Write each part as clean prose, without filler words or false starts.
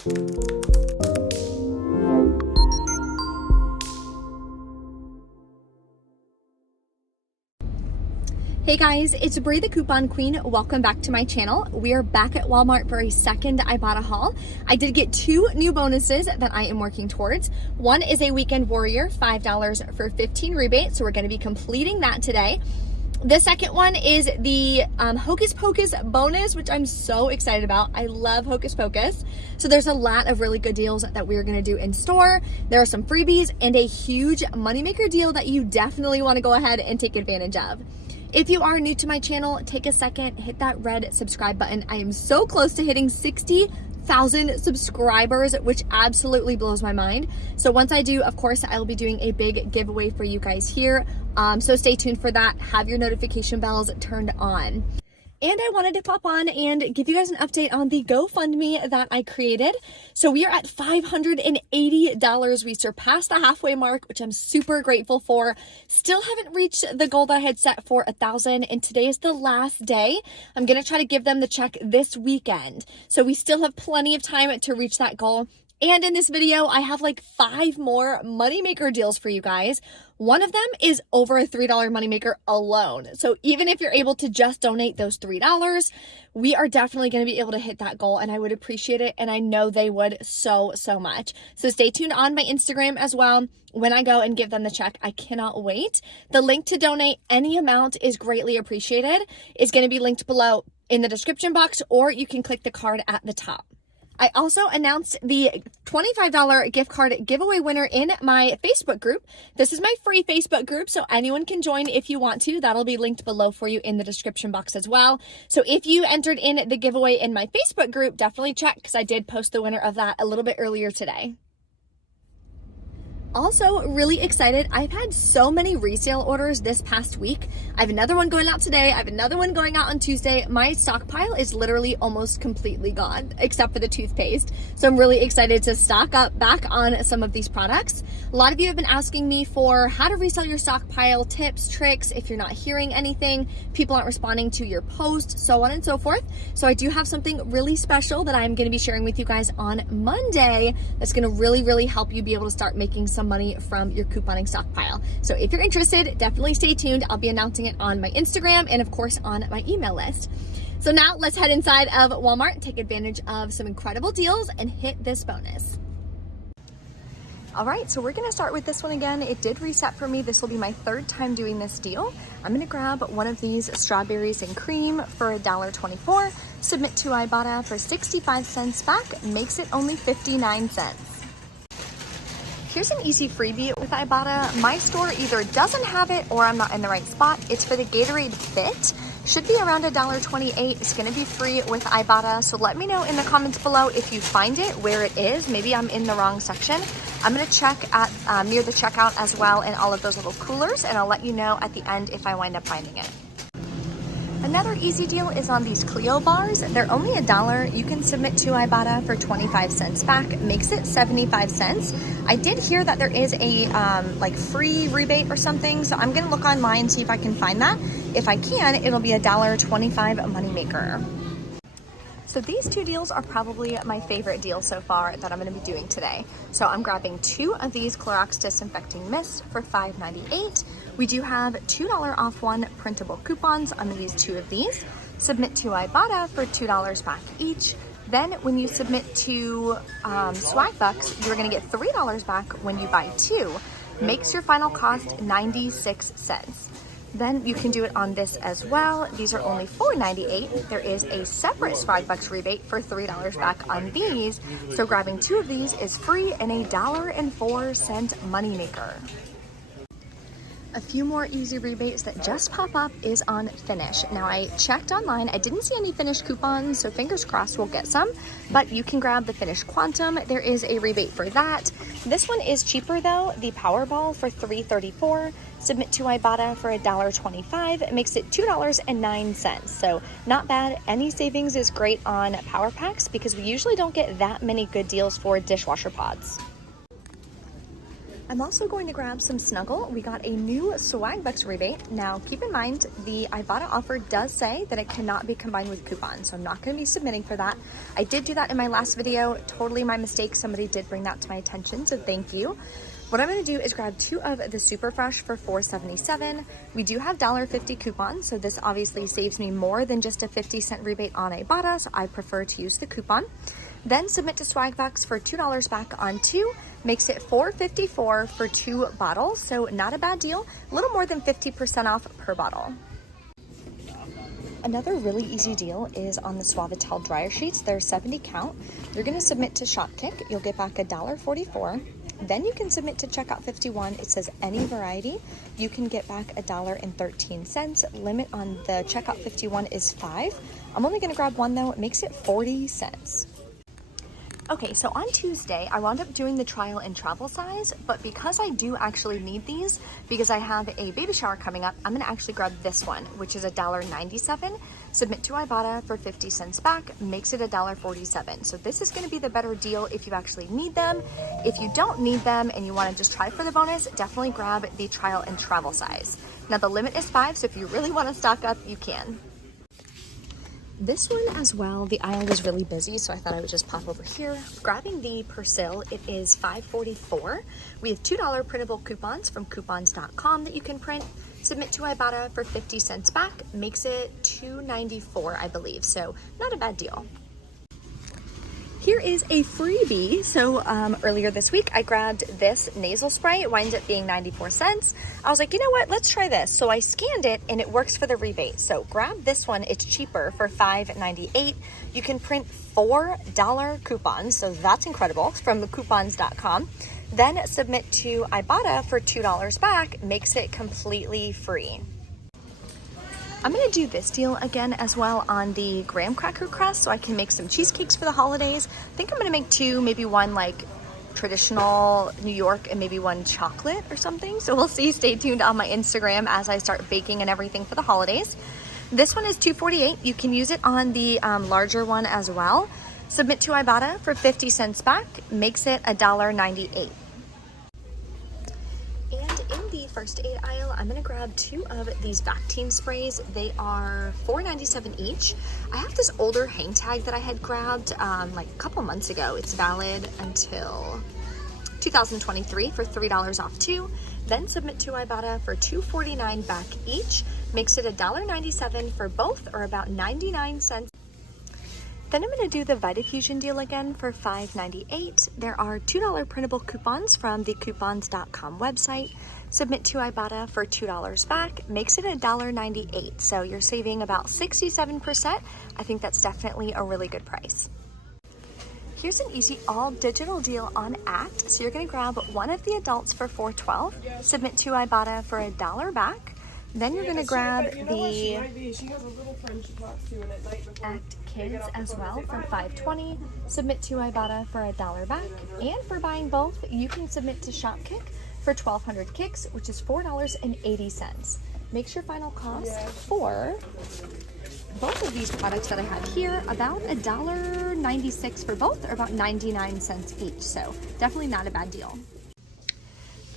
Hey guys, it's Brie the Coupon Queen. Welcome back to my channel. We are back at Walmart for a second Ibotta haul. I did get 2 new bonuses that I am working towards. One is a Weekend Warrior, $5 for 15 rebate, so we're going to be completing that today. The second one is the Hocus Pocus bonus, which I'm so excited about. I love Hocus Pocus. So there's a lot of really good deals that we're gonna do in store. There are some freebies and a huge moneymaker deal that you definitely wanna go ahead and take advantage of. If you are new to my channel, take a second, hit that red subscribe button. I am so close to hitting 60,000 subscribers, which absolutely blows my mind. So once I do, of course, I will be doing a big giveaway for you guys here. So stay tuned for that. Have your notification bells turned on. And I wanted to pop on and give you guys an update on the GoFundMe that I created. So we are at $580. We surpassed the halfway mark, which I'm super grateful for. Still haven't reached the goal that I had set for 1,000, and today is the last day. I'm gonna try to give them the check this weekend. So we still have plenty of time to reach that goal. And in this video, I have like 5 more moneymaker deals for you guys. One of them is over a $3 moneymaker alone. So even if you're able to just donate those $3, we are definitely going to be able to hit that goal, and I would appreciate it. And I know they would so much. So stay tuned on my Instagram as well when I go and give them the check. I cannot wait. The link to donate any amount is greatly appreciated. It's going to be linked below in the description box, or you can click the card at the top. I also announced the $25 gift card giveaway winner in my Facebook group. This is my free Facebook group, so anyone can join if you want to. That'll be linked below for you in the description box as well. So if you entered in the giveaway in my Facebook group, definitely check, because I did post the winner of that a little bit earlier today. Also, really excited. I've had so many resale orders this past week. I have another one going out today. I have another one going out on Tuesday. My stockpile is literally almost completely gone, except for the toothpaste. So I'm really excited to stock up back on some of these products. A lot of you have been asking me for how to resell your stockpile, tips, tricks, if you're not hearing anything, people aren't responding to your posts, so on and so forth. So I do have something really special that I'm gonna be sharing with you guys on Monday that's gonna really help you be able to start making some money from your couponing stockpile. So if you're interested, definitely stay tuned. I'll be announcing it on my Instagram and of course on my email list. So now let's head inside of Walmart, take advantage of some incredible deals and hit this bonus. All right, so we're gonna start with this one again. It did reset for me. This will be my 3rd time doing this deal. I'm gonna grab one of these strawberries and cream for $1.24, submit to Ibotta for 65 cents back, makes it only 59 cents. Here's an easy freebie with Ibotta. My store either doesn't have it or I'm not in the right spot. It's for the Gatorade Fit. Should be around $1.28. It's gonna be free with Ibotta. So let me know in the comments below if you find it, where it is. Maybe I'm in the wrong section. I'm gonna check at near the checkout as well in all of those little coolers, and I'll let you know at the end if I wind up finding it. Another easy deal is on these Clio bars. They're only $1. You can submit to Ibotta for 25 cents back, makes it 75 cents. I did hear that there is a like free rebate or something, so I'm gonna look online and see if I can find that. If I can, it'll be $1.25 moneymaker. So these 2 deals are probably my favorite deal so far that I'm gonna be doing today. So I'm grabbing 2 of these Clorox Disinfecting Mist for $5.98. We do have $2 off 1 printable coupons. I'm gonna use 2 of these. Submit to Ibotta for $2 back each. Then when you submit to Swag Bucks, you're gonna get $3 back when you buy 2. Makes your final cost 96 cents. Then you can do it on this as well. These are only $4.98. There is a separate Swag Bucks rebate for $3 back on these. So grabbing 2 of these is free and a $1.04 moneymaker. A few more easy rebates that just pop up is on Finish. Now I checked online, I didn't see any Finish coupons, so fingers crossed we'll get some, but you can grab the Finish Quantum. There is a rebate for that. This one is cheaper though, the Powerball for $3.34. Submit to Ibotta for $1.25. It makes it $2.09. So not bad. Any savings is great on Power Packs because we usually don't get that many good deals for dishwasher pods. I'm also going to grab some Snuggle. We got a new swag bucks rebate. Now keep in mind the Ibotta offer does say that it cannot be combined with coupons, so I'm not going to be submitting for that. I did do that in my last video, totally my mistake. Somebody did bring that to my attention, so thank you. What I'm going to do is grab 2 of the Super Fresh for $4.77. We do have $1.50 coupons, so this obviously saves me more than just a 50-cent rebate on Ibotta, so I prefer to use the coupon. Then submit to Swagbucks for $2 back on 2, makes it $4.54 for 2 bottles, so not a bad deal, a little more than 50% off per bottle. Another really easy deal is on the Suavitel dryer sheets. They're 70 count. You're going to submit to Shopkick. You'll get back $1.44. Then you can submit to Checkout 51. It says any variety. You can get back $1.13. Limit on the Checkout 51 is 5. I'm only going to grab 1 though. It makes it 40 cents. Okay, so on Tuesday, I wound up doing the trial and travel size, but because I do actually need these, because I have a baby shower coming up, I'm gonna actually grab this one, which is $1.97. Submit to Ibotta for 50 cents back, makes it $1.47. So this is gonna be the better deal if you actually need them. If you don't need them and you wanna just try for the bonus, definitely grab the trial and travel size. Now the limit is 5, so if you really wanna stock up, you can. This one as well, the aisle was really busy, so I thought I would just pop over here. Grabbing the Persil, it is $5.44. We have $2 printable coupons from coupons.com that you can print. Submit to Ibotta for 50 cents back, makes it $2.94, I believe, so not a bad deal. Here is a freebie. So earlier this week, I grabbed this nasal spray. It winds up being 94 cents. I was like, you know what? Let's try this. So I scanned it and it works for the rebate. So grab this one. It's cheaper for $5.98. You can print $4 coupons. So that's incredible from coupons.com. Then submit to Ibotta for $2 back. Makes it completely free. I'm gonna do this deal again as well on the graham cracker crust so I can make some cheesecakes for the holidays. I think I'm gonna make 2, maybe 1 like traditional New York and maybe 1 chocolate or something. So we'll see, stay tuned on my Instagram as I start baking and everything for the holidays. This one is $2.48. You can use it on the larger one as well. Submit to Ibotta for 50 cents back, makes it $1.98. First aid aisle, I'm gonna grab 2 of these Bactine sprays. They are $4.97 each. I have this older hang tag that I had grabbed like a couple months ago. It's valid until 2023 for $3 off 2. Then submit to Ibotta for $2.49 back each. Makes it $1.97 for both, or about 99 cents. Then I'm going to do the Vitafusion deal again for $5.98. There are $2 printable coupons from the coupons.com website. Submit to Ibotta for $2 back, makes it $1.98. So you're saving about 67%. I think that's definitely a really good price. Here's an easy all digital deal on Act. So you're going to grab 1 of the adults for $4.12, submit to Ibotta for $1 back. Then you're going to grab the Act Kids as well for $5.20. Submit to Ibotta for $1 back. And for buying both, you can submit to Shopkick for 1,200 kicks, which is $4.80. Makes your final cost for both of these products that I have here about $1.96 for both, or about 99 cents each. So definitely not a bad deal.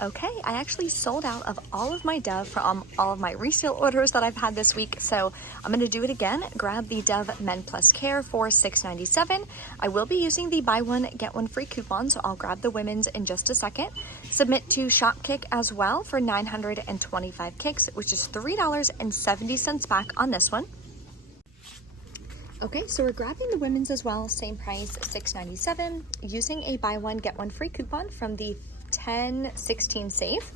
Okay, I actually sold out of all of my Dove from all of my resale orders that I've had this week, so I'm going to do it again. Grab the Dove Men Plus Care for $6.97. I will be using the buy one, get one free coupon, so I'll grab the women's in just a second. Submit to Shopkick as well for 925 kicks, which is $3.70 back on this one. Okay, so we're grabbing the women's as well, same price, $6.97, using a buy one, get one free coupon from the 10/16 safe.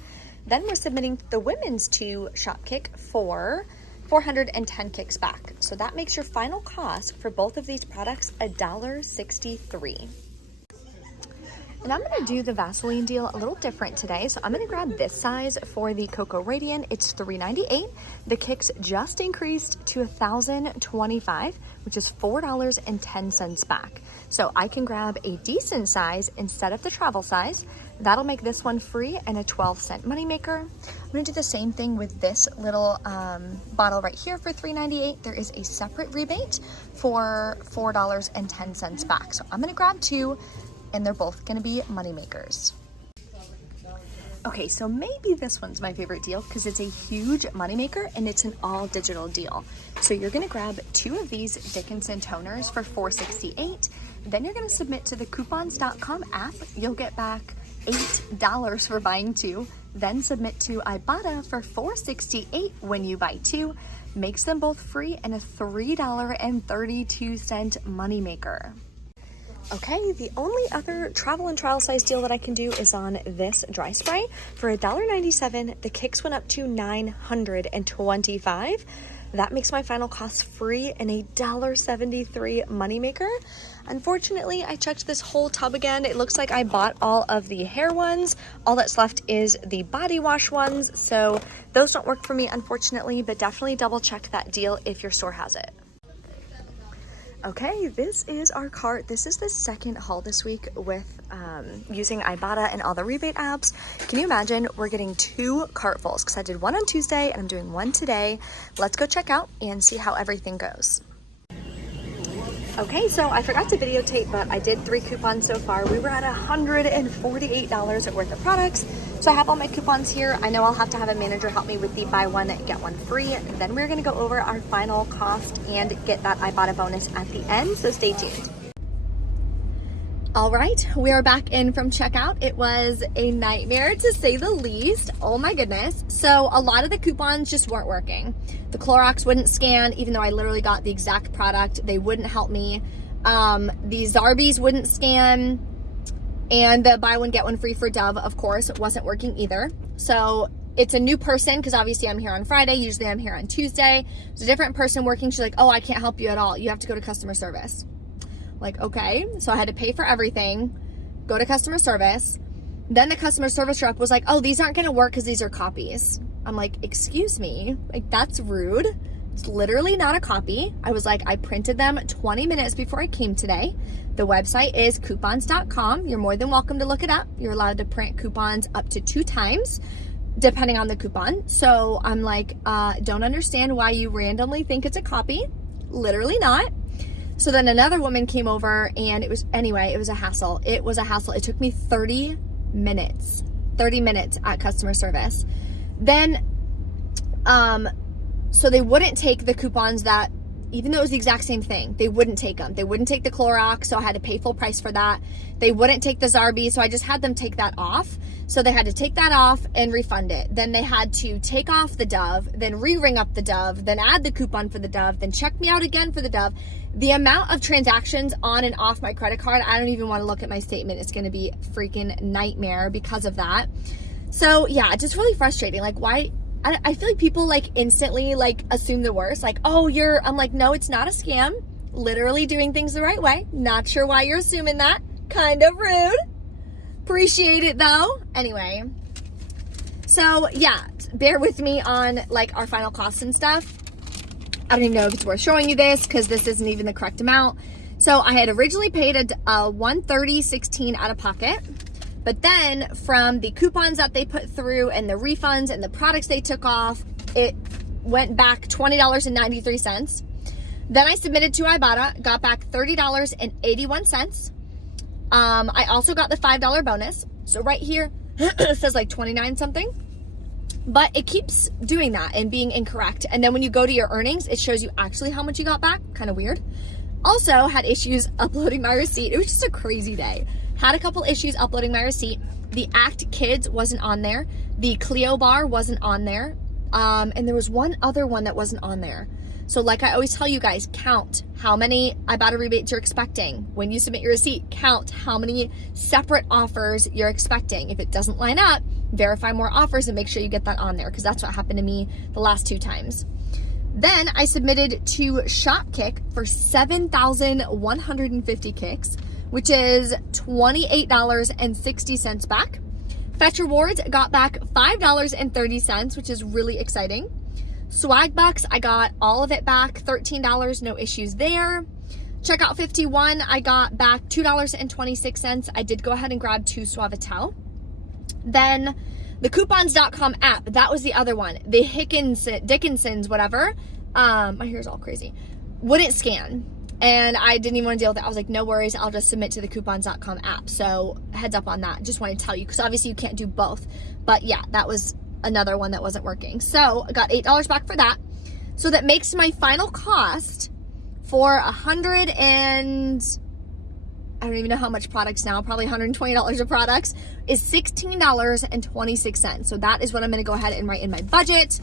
Then we're submitting the women's to Shopkick for 410 kicks back. So that makes your final cost for both of these products $1.63. And I'm going to do the Vaseline deal a little different today. So I'm going to grab this size for the Cocoa Radiant. It's $3.98. The kicks just increased to 1,025, which is $4.10 back. So I can grab a decent size instead of the travel size. That'll make this one free and a 12-cent moneymaker. I'm going to do the same thing with this little bottle right here for $3.98. There is a separate rebate for $4.10 back. So I'm going to grab 2. And they're both going to be money makers. Okay, so maybe this one's my favorite deal because it's a huge moneymaker and it's an all digital deal. So you're gonna grab 2 of these Dickinson toners for $4.68. Then you're gonna submit to the coupons.com app. You'll get back $8 for buying 2. Then submit to Ibotta for $4.68 when you buy 2. Makes them both free and a $3.32 moneymaker. Okay, the only other travel and trial size deal that I can do is on this dry spray. For $1.97, the kicks went up to $925. That makes my final cost free and a $1.73 moneymaker. Unfortunately, I checked this whole tub again. It looks like I bought all of the hair ones. All that's left is the body wash ones. So those don't work for me, unfortunately, but definitely double check that deal if your store has it. Okay, this is our cart. This is the second haul this week with using Ibotta and all the rebate apps. Can you imagine? We're getting 2 cartfuls because I did one on Tuesday and I'm doing one today. Let's go check out and see how everything goes. Okay, so I forgot to videotape, but I did 3 coupons so far. We were at $148 worth of products. So I have all my coupons here. I know I'll have to have a manager help me with the buy one, get one free. Then we're gonna go over our final cost and get that Ibotta bonus at the end, so stay tuned. All right, we are back in from checkout. It was a nightmare to say the least. Oh my goodness. So a lot of the coupons just weren't working. The Clorox wouldn't scan, even though I literally got the exact product. They wouldn't help me. The Zarbee's wouldn't scan. And the buy one, get one free for Dove, of course, wasn't working either. So it's a new person, because obviously I'm here on Friday. Usually I'm here on Tuesday. It's a different person working. She's like, oh, I can't help you at all. You have to go to customer service. Like, okay. So I had to pay for everything, go to customer service. Then the customer service rep was like, oh, these aren't going to work because these are copies. I'm like, excuse me, like, that's rude. It's literally not a copy. I was like, I printed them 20 minutes before I came today. The website is coupons.com. You're more than welcome to look it up. You're allowed to print coupons up to 2 times, depending on the coupon. So I'm like, don't understand why you randomly think it's a copy. Literally not. So then another woman came over and it was a hassle. It was a hassle. It took me 30 minutes at customer service. Then, so they wouldn't take the coupons that, even though it was the exact same thing, they wouldn't take them. They wouldn't take the Clorox, so I had to pay full price for that. They wouldn't take the Zarbee, so I just had them take that off. So they had to take that off and refund it. Then they had to take off the Dove, then re-ring up the Dove, then add the coupon for the Dove, then check me out again for the Dove. The amount of transactions on and off my credit card, I don't even want to look at my statement. It's going to be a freaking nightmare because of that. So yeah, just really frustrating. Like, why? I feel like people like instantly like assume the worst. Like, oh, I'm like, no, it's not a scam. Literally doing things the right way. Not sure why you're assuming that. Kind of rude. Appreciate it though. Anyway, so yeah, bear with me on like our final costs and stuff. I don't even know if it's worth showing you this because this isn't even the correct amount. So I had originally paid a $130.16 out of pocket. But then from the coupons that they put through and the refunds and the products they took off, it went back $20.93. Then I submitted to Ibotta, got back $30.81. I also got the $5 bonus. So right here, it says like 29 something. But it keeps doing that and being incorrect. And then when you go to your earnings, it shows you actually how much you got back. Kind of weird. Also had issues uploading my receipt. It was just a crazy day. Had a couple issues uploading my receipt. The Act Kids wasn't on there. The Clio bar wasn't on there. And there was one other one that wasn't on there. So like I always tell you guys, count how many Ibotta rebates you're expecting. When you submit your receipt, count how many separate offers you're expecting. If it doesn't line up, verify more offers and make sure you get that on there, because that's what happened to me the last 2 times. Then I submitted to Shopkick for 7,150 kicks, which is $28.60 back. Fetch Rewards got back $5.30, which is really exciting. Swag Bucks, I got all of it back, $13, no issues there. Checkout 51, I got back $2.26. I did go ahead and grab 2 Suavitel. Then the coupons.com app, that was the other one. The Dickinson's, whatever. My hair's all crazy. Wouldn't scan. and I didn't even want to deal with it. I was like, no worries, I'll just submit to the coupons.com app. So heads up on that. Just want to tell you, because obviously you can't do both. But yeah, that was another one that wasn't working. So I got $8 back for that. So that makes my final cost for I don't even know how much products now, probably $120 of products, is $16.26. So that is what I'm going to go ahead and write in my budget.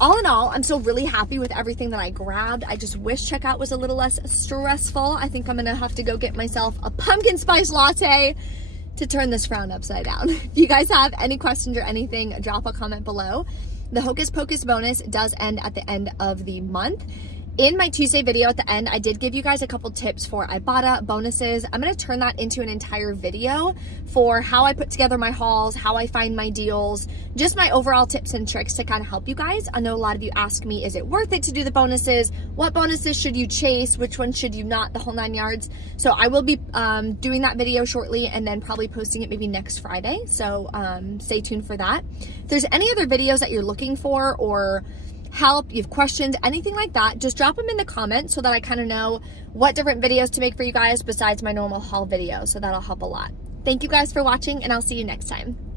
All in all, I'm still really happy with everything that I grabbed. I just wish checkout was a little less stressful. I think I'm going to have to go get myself a pumpkin spice latte to turn this frown upside down. If you guys have any questions or anything, drop a comment below. The Hocus Pocus bonus does end at the end of the month. In my Tuesday video at the end, I did give you guys a couple tips for Ibotta bonuses. I'm going to turn that into an entire video for how I put together my hauls, how I find my deals, just my overall tips and tricks to kind of help you guys. I know a lot of you ask me, is it worth it to do the bonuses? What bonuses should you chase? Which ones should you not? The whole 9 yards. So I will be doing that video shortly and then probably posting it maybe next Friday. So stay tuned for that. If there's any other videos that you're looking for or help, you have questions, anything like that, just drop them in the comments so that I kind of know what different videos to make for you guys besides my normal haul videos. So that'll help a lot. Thank you guys for watching, and I'll see you next time.